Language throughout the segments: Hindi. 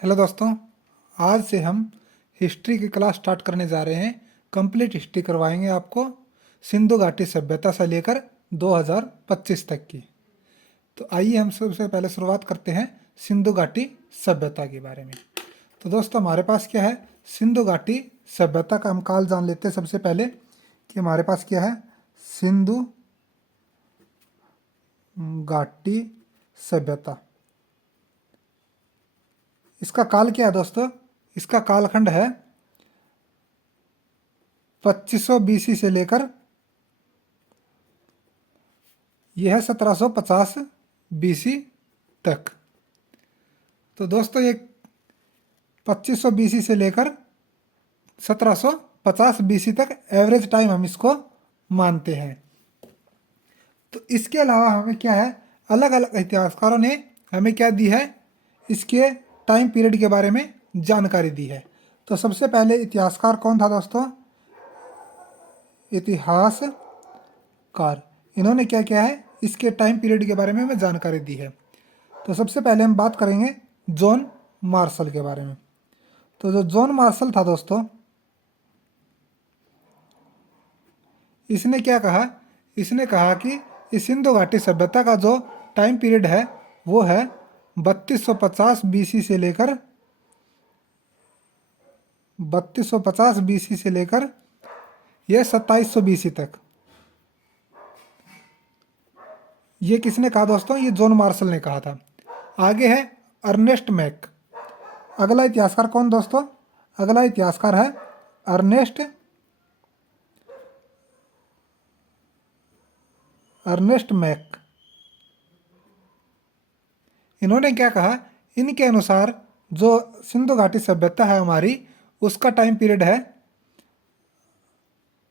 हेलो दोस्तों। आज से हम हिस्ट्री की क्लास स्टार्ट करने जा रहे हैं। कंप्लीट हिस्ट्री करवाएंगे आपको सिंधु घाटी सभ्यता से लेकर 2025 तक की। तो आइए हम सबसे पहले शुरुआत करते हैं सिंधु घाटी सभ्यता के बारे में। तो दोस्तों हमारे पास क्या है, सिंधु घाटी सभ्यता का हम काल जान लेते हैं सबसे पहले कि हमारे पास क्या है, सिंधु घाटी सभ्यता। इसका काल क्या है दोस्तों, इसका कालखंड है 2500 बीसी से लेकर यह है 1750 बीसी तक। तो दोस्तों ये 2500 बीसी से लेकर 1750 बीसी तक एवरेज टाइम हम इसको मानते हैं। तो इसके अलावा हमें क्या है, अलग अलग इतिहासकारों ने हमें क्या दी है, इसके टाइम पीरियड के बारे में जानकारी दी है। तो सबसे पहले इतिहासकार कौन था दोस्तों, इतिहासकार, इन्होंने क्या किया है, इसके टाइम पीरियड के बारे में हमें जानकारी दी है। तो सबसे पहले हम बात करेंगे जॉन मार्शल के बारे में। तो जो जॉन मार्शल था दोस्तों, इसने क्या कहा, इसने कहा कि इस सिंधु घाटी सभ्यता का जो टाइम पीरियड है वो है 3250 बीसी से लेकर 3250 बीसी से लेकर यह 2700 बीसी तक। ये किसने कहा दोस्तों, ये जॉन मार्शल ने कहा था। आगे है अर्नेस्ट मैक। अगला इतिहासकार कौन दोस्तों, अगला इतिहासकार है अर्नेस्ट मैक। इन्होंने क्या कहा, इनके अनुसार जो सिंधु घाटी सभ्यता है हमारी, उसका टाइम पीरियड है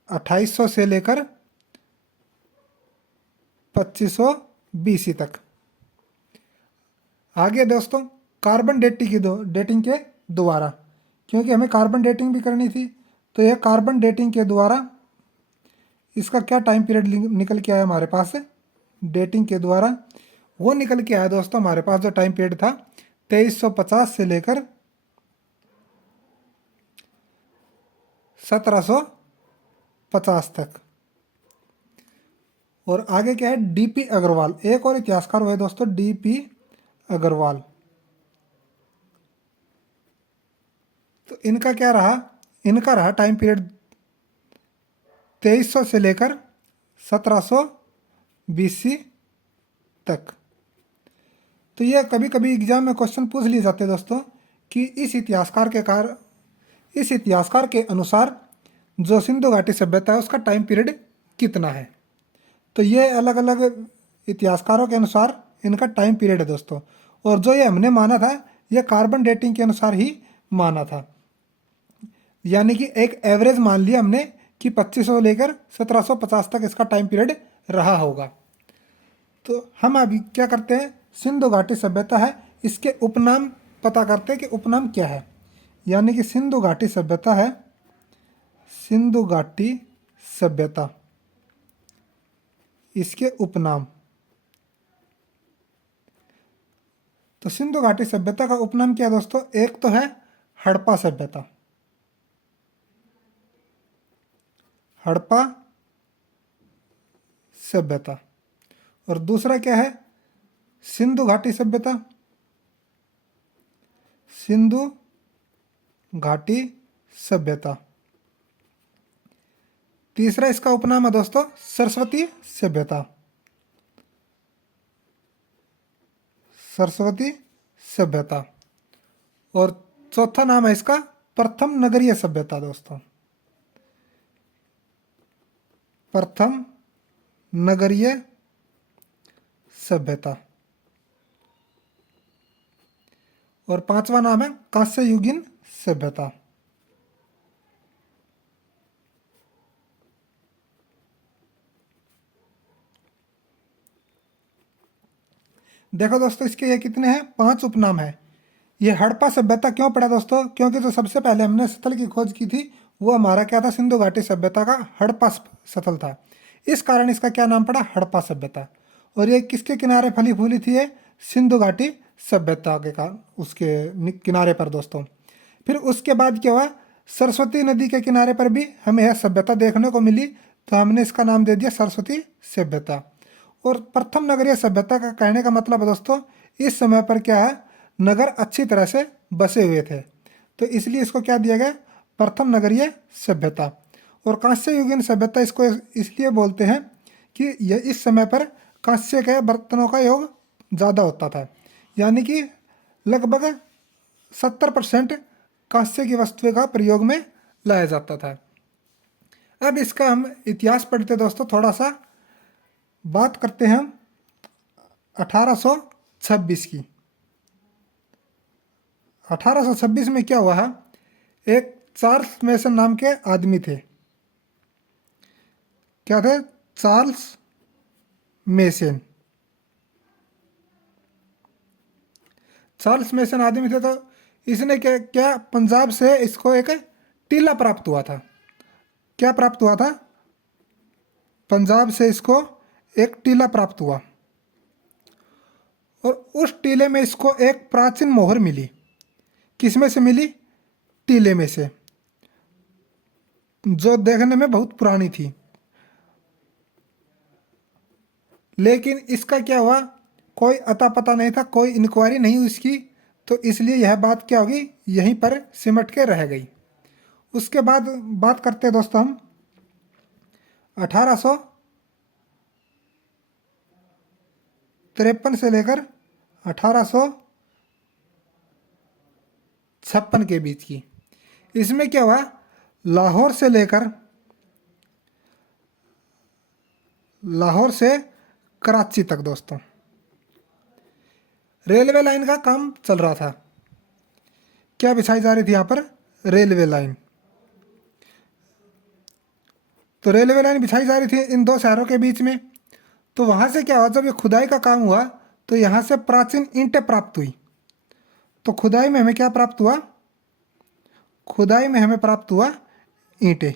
2800 से लेकर 2500 बीसी तक। आगे दोस्तों कार्बन डेटिंग के द्वारा, क्योंकि हमें कार्बन डेटिंग भी करनी थी, तो यह कार्बन डेटिंग के द्वारा इसका क्या टाइम पीरियड निकल के आया हमारे पास, डेटिंग के द्वारा वो निकल के आया दोस्तों हमारे पास जो टाइम पीरियड था 2350 से लेकर 1750 तक। और आगे क्या है, डीपी अग्रवाल, एक और इतिहासकार हुए दोस्तों डीपी अग्रवाल। तो इनका क्या रहा, इनका रहा टाइम पीरियड 2300 से लेकर 1700 बीसी तक। तो यह कभी कभी एग्जाम में क्वेश्चन पूछ लिए जाते हैं दोस्तों कि इस इतिहासकार के अनुसार जो सिंधु घाटी सभ्यता है उसका टाइम पीरियड कितना है। तो ये अलग अलग इतिहासकारों के अनुसार इनका टाइम पीरियड है दोस्तों। और जो ये हमने माना था, ये कार्बन डेटिंग के अनुसार ही माना था, यानी कि एक एवरेज मान लिया हमने कि 2500 लेकर 1750 तक इसका टाइम पीरियड रहा होगा। तो हम अभी क्या करते हैं, सिंधु घाटी सभ्यता है, इसके उपनाम पता करते हैं कि उपनाम क्या है। यानी कि सिंधु घाटी सभ्यता है, सिंधु घाटी सभ्यता, इसके उपनाम। तो सिंधु घाटी सभ्यता का उपनाम क्या है दोस्तों, एक तो है हड़प्पा सभ्यता, हड़प्पा सभ्यता, और दूसरा क्या है, सिंधु घाटी सभ्यता, सिंधु घाटी सभ्यता। तीसरा इसका उपनाम है दोस्तों सरस्वती सभ्यता, सरस्वती सभ्यता। और चौथा नाम है इसका प्रथम नगरीय सभ्यता दोस्तों, प्रथम नगरीय सभ्यता। और पांचवा नाम है कांस्ययुगीन सभ्यता। देखो दोस्तों इसके ये कितने हैं, 5 उपनाम है। ये हड़प्पा सभ्यता क्यों पड़ा दोस्तों, क्योंकि जो सबसे पहले हमने स्थल की खोज की थी वो हमारा क्या था, सिंधु घाटी सभ्यता का हड़प्पा स्थल था, इस कारण इसका क्या नाम पड़ा, हड़प्पा सभ्यता। और ये किसके किनारे फली फूली थी, ये सिंधु घाटी सभ्यता के का उसके किनारे पर दोस्तों। फिर उसके बाद क्या हुआ, सरस्वती नदी के किनारे पर भी हमें यह सभ्यता देखने को मिली, तो हमने इसका नाम दे दिया सरस्वती सभ्यता। और प्रथम नगरीय सभ्यता का कहने का मतलब है दोस्तों, इस समय पर क्या है, नगर अच्छी तरह से बसे हुए थे, तो इसलिए इसको क्या दिया गया, प्रथम नगरीय सभ्यता। और कांस्य युगीन सभ्यता इसको इसलिए बोलते हैं कि यह इस समय पर कांस्य के बर्तनों का योग ज़्यादा होता था, यानी कि लगभग 70% कांस्य की वस्तुएं का प्रयोग में लाया जाता था। अब इसका हम इतिहास पढ़ते दोस्तों, थोड़ा सा बात करते हैं हम 1826 की। 1826 में क्या हुआ है, एक चार्ल्स मेसन नाम के आदमी थे। क्या थे, चार्ल्स मेसन। चार्ल्स मेसन आदमी थे, तो इसने क्या क्या पंजाब से इसको एक टीला प्राप्त हुआ था। क्या प्राप्त हुआ था, पंजाब से इसको एक टीला प्राप्त हुआ, और उस टीले में इसको एक प्राचीन मोहर मिली। किसमें से मिली, टीले में से, जो देखने में बहुत पुरानी थी। लेकिन इसका क्या हुआ, कोई अता पता नहीं था, कोई इंक्वायरी नहीं हुई इसकी, तो इसलिए यह बात क्या होगी, यहीं पर सिमट के रह गई। उसके बाद बात करते हैं दोस्तों हम 1853 से लेकर 1856 के बीच की। इसमें क्या हुआ, लाहौर से कराची तक दोस्तों रेलवे लाइन का काम चल रहा था। क्या बिछाई जा रही थी यहाँ पर, रेलवे लाइन। तो रेलवे लाइन बिछाई जा रही थी इन दो शहरों के बीच में। तो वहाँ से क्या हुआ, जब ये खुदाई का काम हुआ तो यहाँ से प्राचीन ईंटें प्राप्त हुई। तो खुदाई में हमें क्या प्राप्त हुआ, खुदाई में हमें प्राप्त हुआ ईंटें।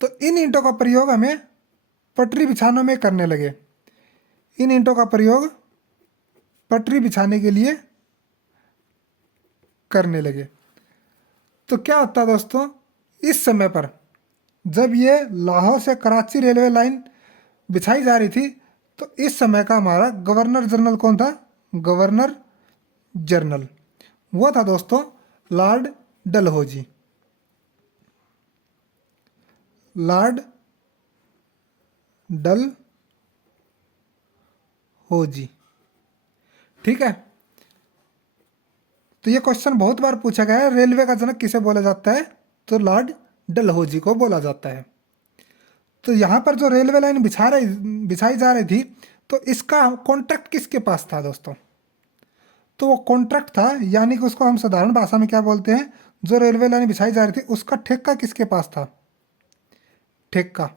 तो इन ईंटों का प्रयोग हमें पटरी बिछाने में करने लगे। इन ईंटों का प्रयोग पटरी बिछाने के लिए करने लगे। तो क्या होता दोस्तों, इस समय पर जब ये लाहौर से कराची रेलवे लाइन बिछाई जा रही थी, तो इस समय का हमारा गवर्नर जनरल कौन था, गवर्नर जनरल वो था दोस्तों लॉर्ड डलहौजी। लॉर्ड डलहौजी, ठीक है। तो ये क्वेश्चन बहुत बार पूछा गया है, रेलवे का जनक किसे बोला जाता है, तो लॉर्ड डलहौजी को बोला जाता है। तो यहाँ पर जो रेलवे लाइन बिछाई जा रही थी, तो इसका कॉन्ट्रैक्ट किसके पास था दोस्तों, तो वो कॉन्ट्रैक्ट था, यानी कि उसको हम साधारण भाषा में क्या बोलते हैं, जो रेलवे लाइन बिछाई जा रही थी उसका ठेका किसके पास था, ठेका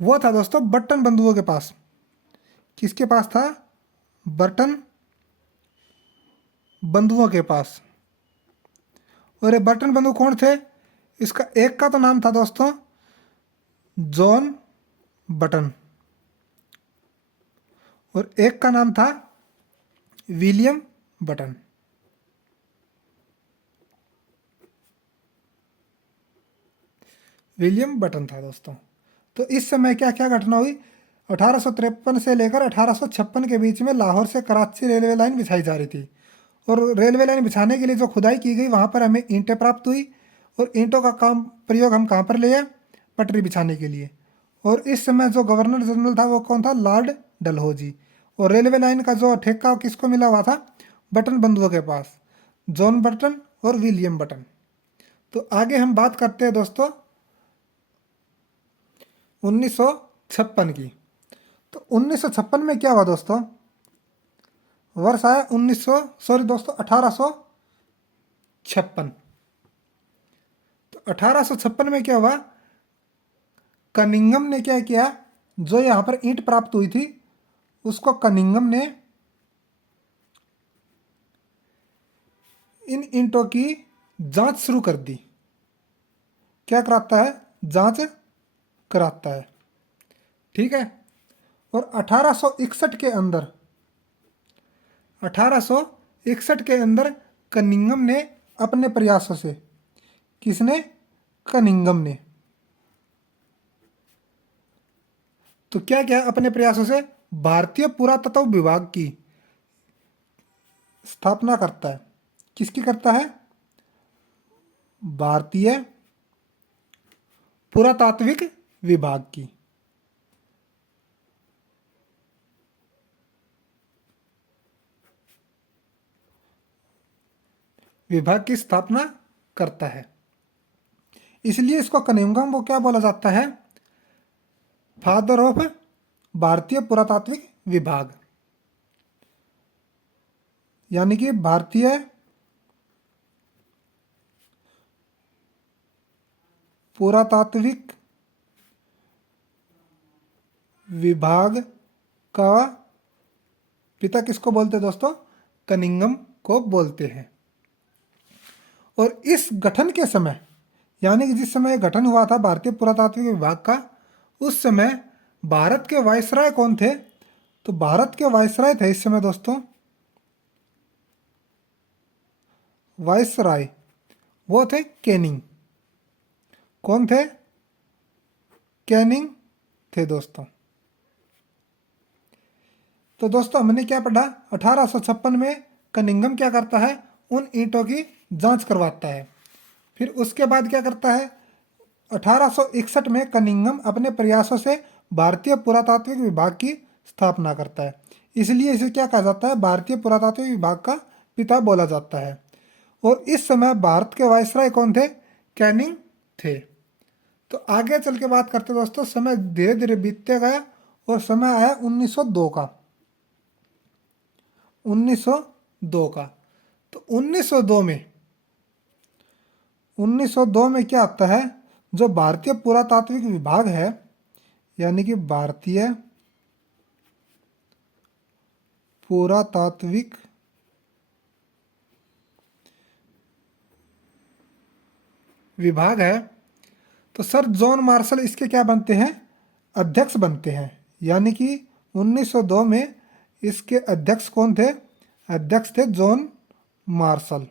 वो था दोस्तों बर्टन बंधुओं के पास। किसके पास था, बर्टन बंधुओं के पास। और ये बर्टन बंधु कौन थे, इसका एक का तो नाम था दोस्तों जॉन बटन, और एक का नाम था विलियम बटन। विलियम बटन था दोस्तों। तो इस समय क्या क्या घटना हुई, 1853 से लेकर 1856 के बीच में लाहौर से कराची रेलवे लाइन बिछाई जा रही थी। और रेलवे लाइन बिछाने के लिए जो खुदाई की गई, वहाँ पर हमें ईंटें प्राप्त हुई, और ईंटों का काम प्रयोग हम कहाँ पर लिए, पटरी बिछाने के लिए। और इस समय जो गवर्नर जनरल था वो कौन था, लॉर्ड डलहौजी। और रेलवे लाइन का जो ठेका किसको मिला हुआ था, बटन बंधुओं के पास, जॉन बटन और विलियम बटन। तो आगे हम बात करते हैं दोस्तों 1956 की। तो 1956 में क्या हुआ दोस्तों, वर्ष आया 1856। तो 1856 में क्या हुआ, कनिंगम ने क्या किया, जो यहाँ पर ईंट प्राप्त हुई थी उसको कनिंगम ने इन ईंटों की जांच शुरू कर दी। क्या कराता है, जांच कराता है, ठीक है। और 1861 के अंदर 1861 के अंदर कनिंघम ने अपने प्रयासों से, किसने? कनिंघम ने। तो क्या क्या अपने प्रयासों से भारतीय पुरातत्व विभाग की स्थापना करता है। किसकी करता है? भारतीय पुरातात्विक विभाग की। विभाग की स्थापना करता है। इसलिए इसको कनिंघम को क्या बोला जाता है? फादर ऑफ भारतीय पुरातात्विक विभाग, यानी कि भारतीय पुरातात्विक विभाग का पिता किसको बोलते हैं दोस्तों? कनिंघम को बोलते हैं। और इस गठन के समय, यानी कि जिस समय गठन हुआ था भारतीय पुरातात्विक विभाग का, उस समय भारत के वायसराय कौन थे? तो भारत के वायसराय थे इस समय दोस्तों, वायसराय वो थे कैनिंग। कौन थे? कैनिंग थे दोस्तों। तो दोस्तों हमने क्या पढ़ा? 1856 में कनिंघम क्या करता है? उन ईंटों की जांच करवाता है। फिर उसके बाद क्या करता है? 1861 में कनिंघम अपने प्रयासों से भारतीय पुरातात्विक विभाग की स्थापना करता है। इसलिए इसे क्या कहा जाता है? भारतीय पुरातात्विक विभाग का पिता बोला जाता है। और इस समय भारत के वायसराय कौन थे? कैनिंग थे। तो आगे चल के बात करते दोस्तों, समय धीरे धीरे बीतते गया और समय आया 1902 का। 1902 का। तो 1902 में क्या आता है? जो भारतीय पुरातात्विक विभाग है, यानी कि भारतीय पुरातात्विक विभाग है, तो सर जॉन मार्शल इसके क्या बनते हैं? अध्यक्ष बनते हैं। यानी कि 1902 में इसके अध्यक्ष कौन थे? अध्यक्ष थे जॉन मार्शल।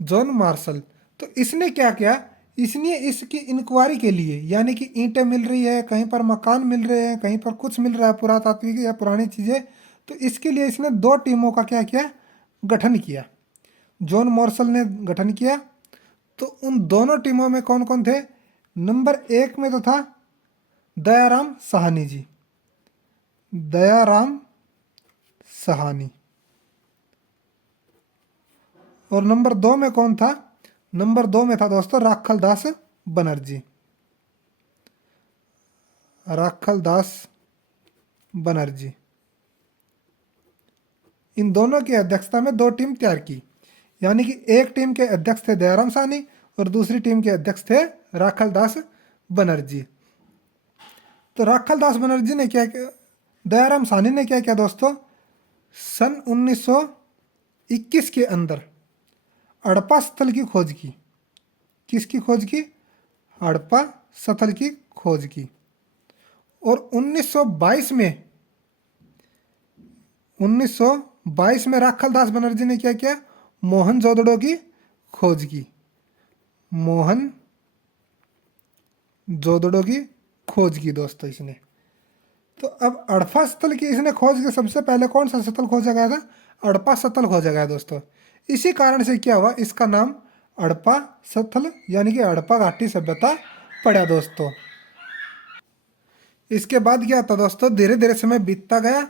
John Marshall. तो इसने क्या किया? इसने इसकी इंक्वायरी के लिए, यानी कि ईंटें मिल रही है, कहीं पर मकान मिल रहे हैं, कहीं पर कुछ मिल रहा है पुरातात्विक या पुरानी चीज़ें, तो इसके लिए इसने दो टीमों का क्या किया? गठन किया। जॉन मार्शल ने गठन किया। तो उन दोनों टीमों में कौन कौन थे? नंबर 1 में तो था दयाराम साहनी जी, दयाराम साहनी। और नंबर 2 में कौन था? नंबर 2 में था दोस्तों राखल दास बनर्जी, राखल दास बनर्जी। इन दोनों की अध्यक्षता में दो टीम तैयार की। यानी कि एक टीम के अध्यक्ष थे दयाराम साहनी और दूसरी टीम के अध्यक्ष थे राखल दास बनर्जी। तो राखल दास बनर्जी ने क्या किया? दयाराम साहनी ने क्या किया दोस्तों? सन 1921 के अंदर हड़प्पा स्थल की खोज की। किसकी खोज की? हड़प्पा स्थल की खोज की। और 1922 में राखल दास बनर्जी ने क्या किया? मोहनजोदड़ो की खोज की। मोहन जोदड़ो की खोज की दोस्तों इसने। तो अब हड़प्पा स्थल की इसने खोज के सबसे पहले कौन सा स्थल खोजा गया था? हड़प्पा स्थल खोजा गया दोस्तों। इसी कारण से क्या हुआ? इसका नाम हड़प्पा स्थल यानी कि हड़प्पा घाटी सभ्यता पड़ा दोस्तों। इसके बाद क्या था दोस्तों? धीरे धीरे समय बीतता गया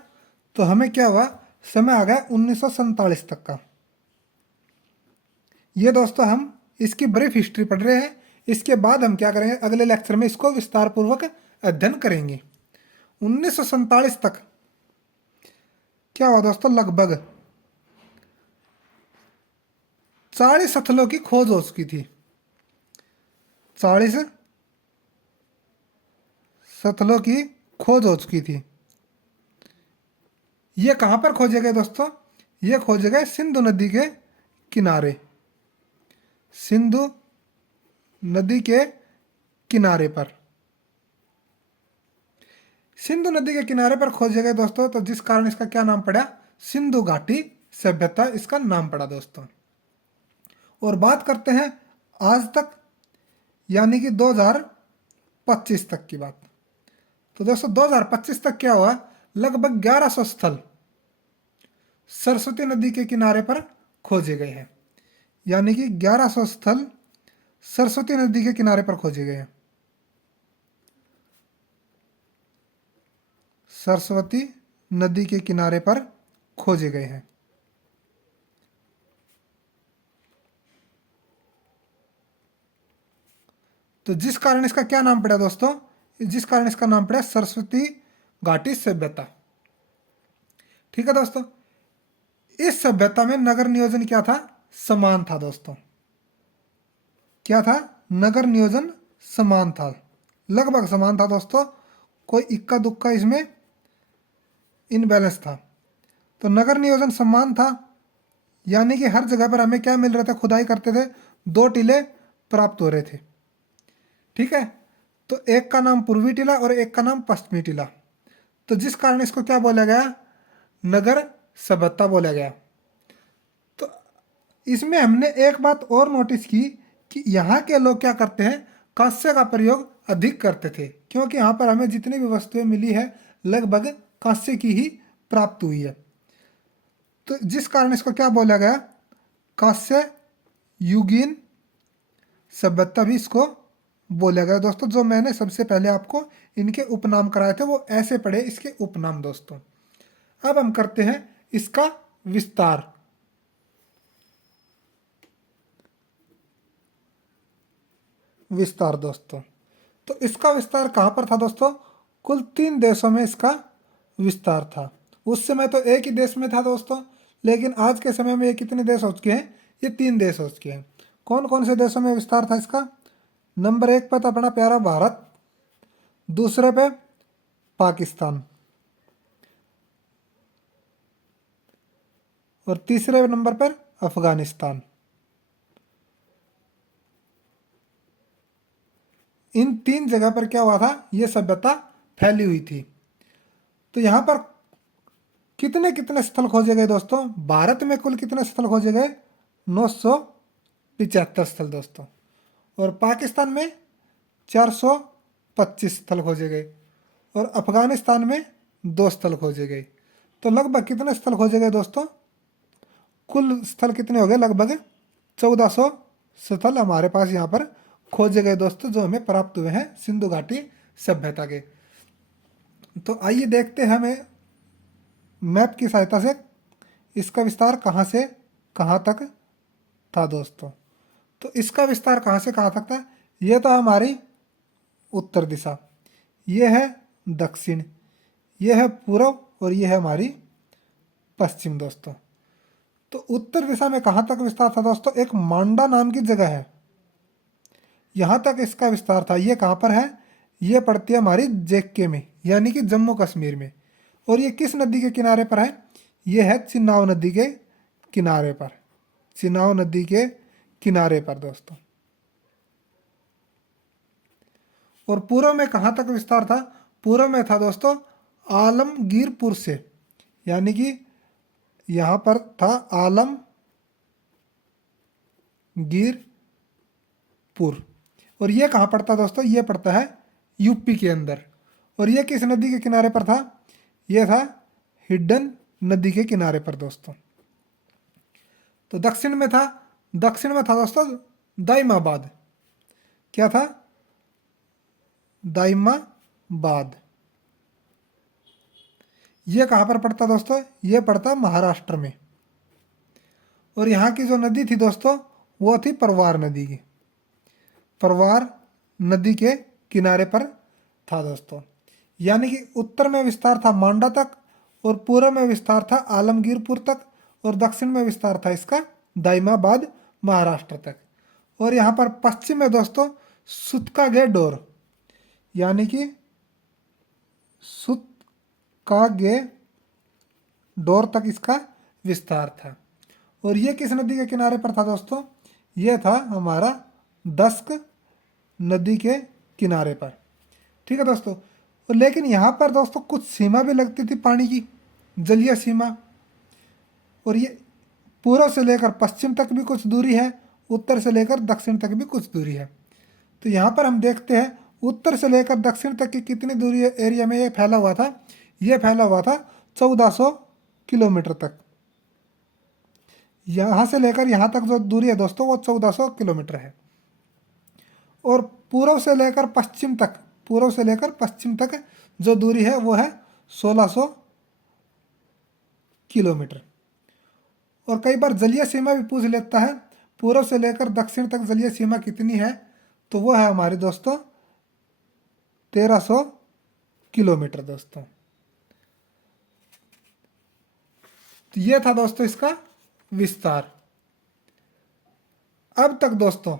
तो हमें क्या हुआ? समय आ गया 1947 तक का। ये दोस्तों हम इसकी ब्रीफ हिस्ट्री पढ़ रहे हैं। इसके बाद हम क्या करेंगे? अगले लेक्चर में इसको विस्तार पूर्वक अध्ययन करेंगे। 1947 तक क्या हुआ दोस्तों? लगभग 40 स्थलों की खोज हो चुकी थी। 40 स्थलों की खोज हो चुकी थी। ये कहाँ पर खोजे गए दोस्तों? ये खोजे गए सिंधु नदी के किनारे, सिंधु नदी के किनारे पर। सिंधु नदी के किनारे पर खोजे गए दोस्तों, तो जिस कारण इसका क्या नाम पड़ा, सिंधु घाटी सभ्यता इसका नाम पड़ा दोस्तों। और बात करते हैं आज तक, यानी कि 2025 तक की बात। तो दोस्तों 2025 तक क्या हुआ, लगभग 1100 स्थल सरस्वती नदी के किनारे पर खोजे गए हैं, यानी कि 1100 स्थल सरस्वती नदी के किनारे पर खोजे गए हैं। सरस्वती नदी के किनारे पर खोजे गए हैं। तो जिस कारण इसका क्या नाम पड़ा दोस्तों, जिस कारण इसका नाम पड़ा सरस्वती घाटी सभ्यता। ठीक है दोस्तों, इस सभ्यता में नगर नियोजन क्या था, समान था दोस्तों। क्या था, नगर नियोजन समान था, लगभग समान था दोस्तों, कोई इक्का दुक्का इसमें इनबैलेंस था। तो नगर नियोजन समान था, यानी कि हर जगह पर हमें क्या मिल रहा था, खुदाई करते थे 2 टीले प्राप्त हो रहे थे। ठीक है, तो एक का नाम पूर्वी टीला और एक का नाम पश्चिमी टीला। तो जिस कारण इसको क्या बोला गया, नगर सभ्यता बोला गया। तो इसमें हमने एक बात और नोटिस की कि यहाँ के लोग क्या करते हैं, कांस्य का प्रयोग अधिक करते थे, क्योंकि यहाँ पर हमें जितनी भी वस्तुएं मिली है लगभग कांस्य की ही प्राप्त हुई है। तो जिस कारण इसको क्या बोला गया, कांस्य युगीन सभ्यता भी इसको बोला गया दोस्तों। जो मैंने सबसे पहले आपको इनके उपनाम कराए थे वो ऐसे पढ़े इसके उपनाम दोस्तों। अब हम करते हैं इसका विस्तार। विस्तार दोस्तों, तो इसका विस्तार कहाँ पर था दोस्तों, कुल 3 देशों में इसका विस्तार था। उस समय तो एक ही देश में था दोस्तों, लेकिन आज के समय में ये कितने देश हो चुके हैं, ये 3 देश हो चुके हैं। कौन कौन से देशों में विस्तार था इसका, नंबर 1 पर था अपना प्यारा भारत, दूसरे पे पाकिस्तान, और तीसरे नंबर पर अफगानिस्तान। इन 3 जगह पर क्या हुआ था, ये सभ्यता फैली हुई थी। तो यहाँ पर कितने कितने स्थल खोजे गए दोस्तों, भारत में कुल कितने स्थल खोजे गए, 975 स्थल दोस्तों, और पाकिस्तान में 425 स्थल खोजे गए, और अफगानिस्तान में 2 स्थल खोजे गए। तो लगभग कितने स्थल खोजे गए दोस्तों, कुल स्थल कितने हो गए, लगभग 1400 स्थल हमारे पास यहाँ पर खोजे गए दोस्तों, जो हमें प्राप्त हुए हैं सिंधु घाटी सभ्यता के। तो आइए देखते हैं हमें मैप की सहायता से इसका विस्तार कहाँ से कहाँ तक था दोस्तों। तो इसका विस्तार कहाँ से कहाँ तक था, ये तो हमारी उत्तर दिशा, ये है दक्षिण, ये है पूर्व, और ये है हमारी पश्चिम दोस्तों। तो उत्तर दिशा में कहाँ तक विस्तार था दोस्तों, एक मांडा नाम की जगह है, यहाँ तक इसका विस्तार था। ये कहाँ पर है, ये पड़ती है हमारी जेके में, यानी कि जम्मू कश्मीर में। और ये किस नदी के किनारे पर है, ये है चिनाव नदी के किनारे पर, चिनाव नदी के किनारे पर दोस्तों। और पूर्व में कहाँ तक विस्तार था, पूर्व में था दोस्तों आलमगीरपुर से, यानी कि यहाँ पर था आलमगीरपुर। और ये कहाँ पड़ता दोस्तों, ये पड़ता है यूपी के अंदर। और ये किस नदी के किनारे पर था, ये था हिडन नदी के किनारे पर दोस्तों। तो दक्षिण में था दोस्तों दाइमाबाद। क्या था, दाइमाबाद। ये कहाँ पर पड़ता दोस्तों, ये पड़ता महाराष्ट्र में। और यहाँ की जो नदी थी दोस्तों, वो थी परवार नदी की, परवार नदी के किनारे पर था दोस्तों। यानी कि उत्तर में विस्तार था मांडा तक, और पूर्व में विस्तार था आलमगीरपुर तक, और दक्षिण में विस्तार था इसका दाइमाबाद महाराष्ट्र तक। और यहाँ पर पश्चिम में दोस्तों सुतकागे डोर, यानी कि सुतकागे डोर तक इसका विस्तार था। और ये किस नदी के किनारे पर था दोस्तों, ये था हमारा दस्क नदी के किनारे पर। ठीक है दोस्तों, और लेकिन यहाँ पर दोस्तों कुछ सीमा भी लगती थी पानी की, जलीय सीमा। और ये पूर्व से लेकर पश्चिम तक भी कुछ दूरी है, उत्तर से लेकर दक्षिण तक भी कुछ दूरी है। तो यहाँ पर हम देखते हैं उत्तर से लेकर दक्षिण तक की कितनी दूरी एरिया में ये फैला हुआ था। ये फैला हुआ था 1400 किलोमीटर तक। यहाँ से लेकर यहाँ तक जो दूरी है दोस्तों वो 1400 किलोमीटर है। और पूर्व से लेकर पश्चिम तक, पूर्व से लेकर पश्चिम तक जो दूरी है वो है 1600 किलोमीटर। और कई बार जलीय सीमा भी पूछ लेता है, पूर्व से लेकर दक्षिण तक जलीय सीमा कितनी है, तो वो है हमारी दोस्तों 1300 किलोमीटर दोस्तों। तो ये था दोस्तों इसका विस्तार। अब तक दोस्तों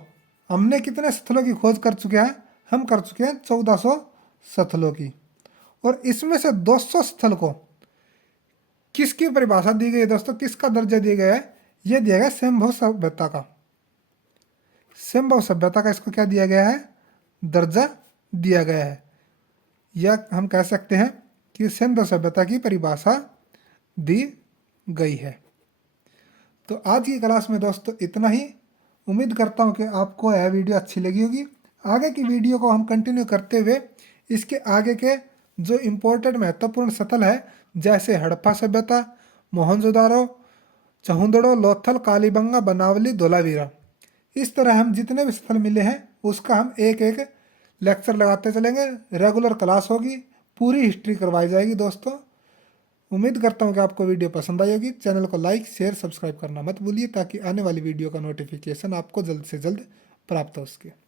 हमने कितने स्थलों की खोज कर चुके हैं? हम कर चुके हैं 1400 स्थलों की। और इसमें से 200 स्थल को किसकी परिभाषा दी गई है दोस्तों, किसका दर्जा दिया गया है? यह दिया गया स्वयंभू सभ्यता का। स्वयंभू सभ्यता का इसको क्या दिया गया है? दर्जा दिया गया है। या हम कह सकते हैं कि स्वयंभू सभ्यता की परिभाषा दी गई है। तो आज की क्लास में दोस्तों इतना ही। उम्मीद करता हूँ कि आपको यह वीडियो अच्छी लगी होगी। आगे की वीडियो को हम कंटिन्यू करते हुए इसके आगे के जो इम्पोर्टेंट महत्वपूर्ण स्थल है, जैसे हड़प्पा सभ्यता, मोहनजोदारो, चहुंदड़ो, लोथल, कालीबंगा, बनावली, धोलावीरा, इस तरह हम जितने भी स्थल मिले हैं उसका हम एक एक लेक्चर लगाते चलेंगे। रेगुलर क्लास होगी, पूरी हिस्ट्री करवाई जाएगी दोस्तों। उम्मीद करता हूँ कि आपको वीडियो पसंद आई होगी। चैनल को लाइक, शेयर, सब्सक्राइब करना मत भूलिए ताकि आने वाली वीडियो का नोटिफिकेशन आपको जल्द से जल्द प्राप्त हो सके।